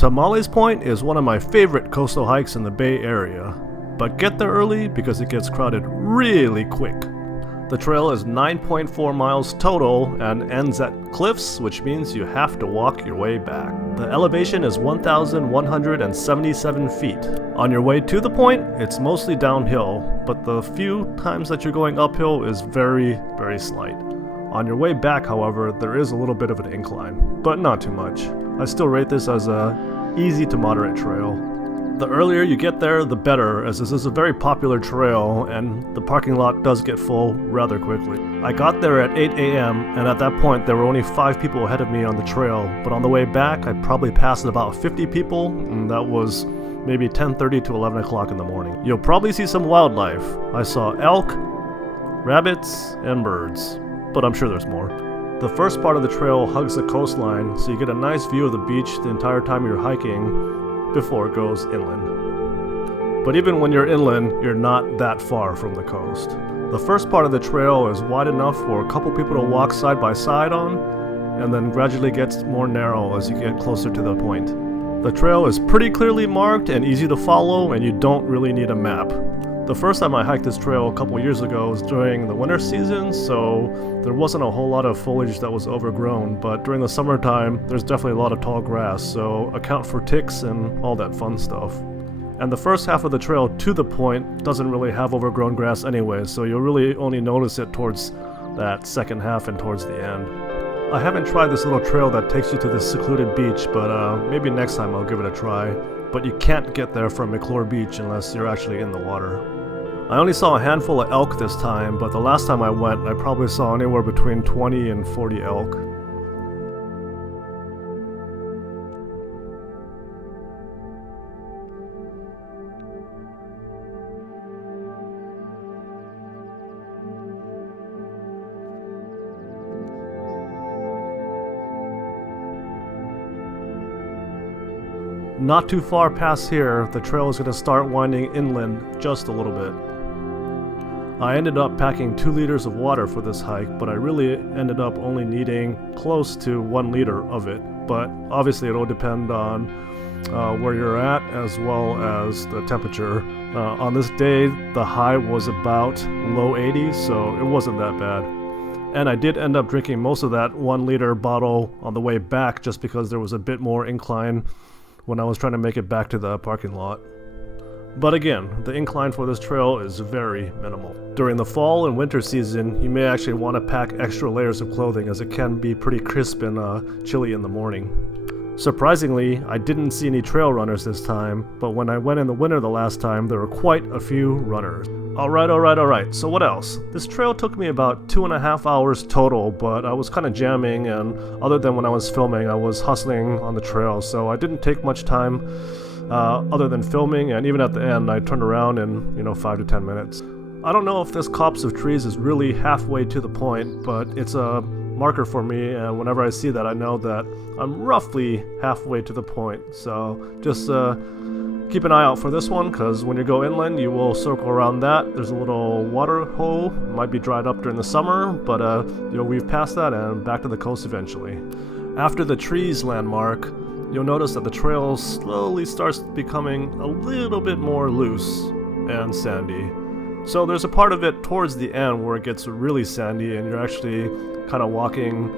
Tomales Point is one of my favorite coastal hikes in the Bay Area, but get there early because it gets crowded really quick. The trail is 9.4 miles total and ends at cliffs, which means you have to walk your way back. The elevation is 1,177 feet. On your way to the point, it's mostly downhill, but the few times that you're going uphill is very, very slight. On your way back, however, there is a little bit of an incline, but not too much. I still rate this as a easy to moderate trail. The earlier you get there, the better, as this is a very popular trail and the parking lot does get full rather quickly. I got there at 8 a.m. and at that point there were only 5 people ahead of me on the trail, but on the way back I probably passed about 50 people, and that was maybe 10:30 to 11 o'clock in the morning. You'll probably see some wildlife. I saw elk, rabbits, and birds, but I'm sure there's more. The first part of the trail hugs the coastline, so you get a nice view of the beach the entire time you're hiking before it goes inland. But even when you're inland, you're not that far from the coast. The first part of the trail is wide enough for a couple people to walk side by side on, and then gradually gets more narrow as you get closer to the point. The trail is pretty clearly marked and easy to follow, and you don't really need a map. The first time I hiked this trail a couple years ago was during the winter season, so there wasn't a whole lot of foliage that was overgrown, but during the summertime there's definitely a lot of tall grass, so account for ticks and all that fun stuff. And the first half of the trail to the point doesn't really have overgrown grass anyway, so you'll really only notice it towards that second half and towards the end. I haven't tried this little trail that takes you to this secluded beach, but maybe next time I'll give it a try. But you can't get there from McClure Beach unless you're actually in the water. I only saw a handful of elk this time, but the last time I went, I probably saw anywhere between 20 and 40 elk. Not too far past here, the trail is going to start winding inland just a little bit. I ended up packing 2 liters of water for this hike, but I really ended up only needing close to 1 liter of it. But obviously it'll depend on where you're at as well as the temperature. On this day, the high was about low 80s, so it wasn't that bad. And I did end up drinking most of that 1 liter bottle on the way back just because there was a bit more incline when I was trying to make it back to the parking lot. But again, the incline for this trail is very minimal. During the fall and winter season, you may actually want to pack extra layers of clothing as it can be pretty crisp and chilly in the morning. Surprisingly, I didn't see any trail runners this time, but when I went in the winter the last time, there were quite a few runners. Alright, so what else? This trail took me about 2.5 hours total, but I was kind of jamming, and other than when I was filming, I was hustling on the trail, so I didn't take much time other than filming, and even at the end, I turned around in 5 to 10 minutes. I don't know if this copse of trees is really halfway to the point, but it's a marker for me, and whenever I see that, I know that I'm roughly halfway to the point. So just keep an eye out for this one, because when you go inland, you will circle around that. There's a little water hole. It might be dried up during the summer, but you'll weave past that and back to the coast eventually. After the trees landmark, you'll notice that the trail slowly starts becoming a little bit more loose and sandy. So there's a part of it towards the end where it gets really sandy and you're actually kind of walking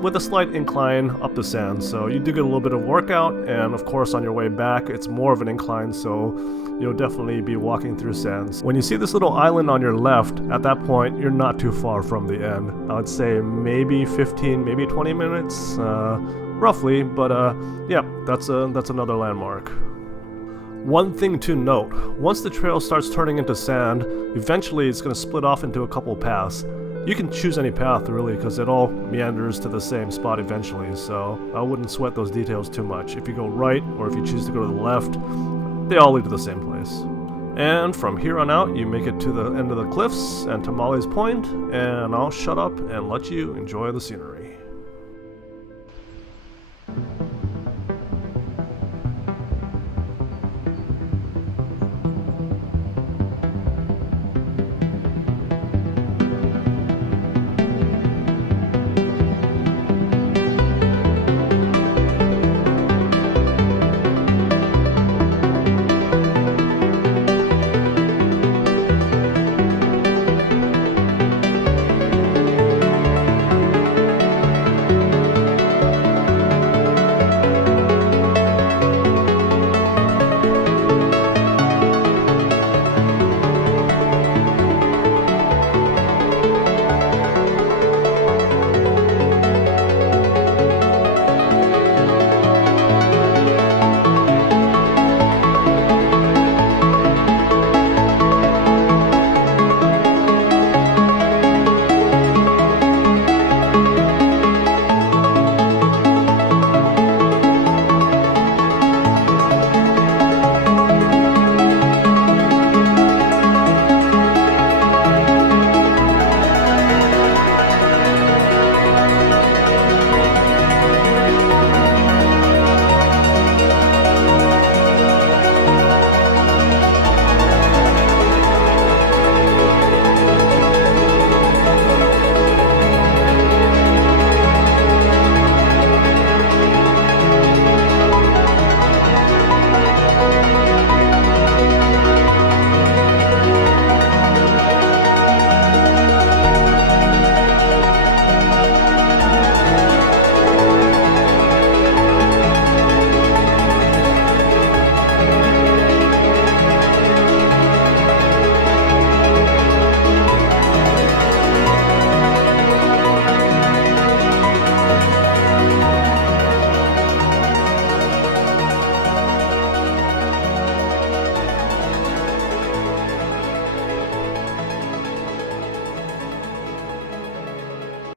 with a slight incline up the sand. So you do get a little bit of workout, and of course on your way back it's more of an incline, so you'll definitely be walking through sands. When you see this little island on your left, at that point you're not too far from the end. I would say maybe 15, maybe 20 minutes, roughly, but yeah, that's another landmark. One thing to note, once the trail starts turning into sand, eventually it's going to split off into a couple paths. You can choose any path really, because it all meanders to the same spot eventually, so I wouldn't sweat those details too much. If you go right or if you choose to go to the left, they all lead to the same place. And from here on out, you make it to the end of the cliffs and Tomales Point, and I'll shut up and let you enjoy the scenery.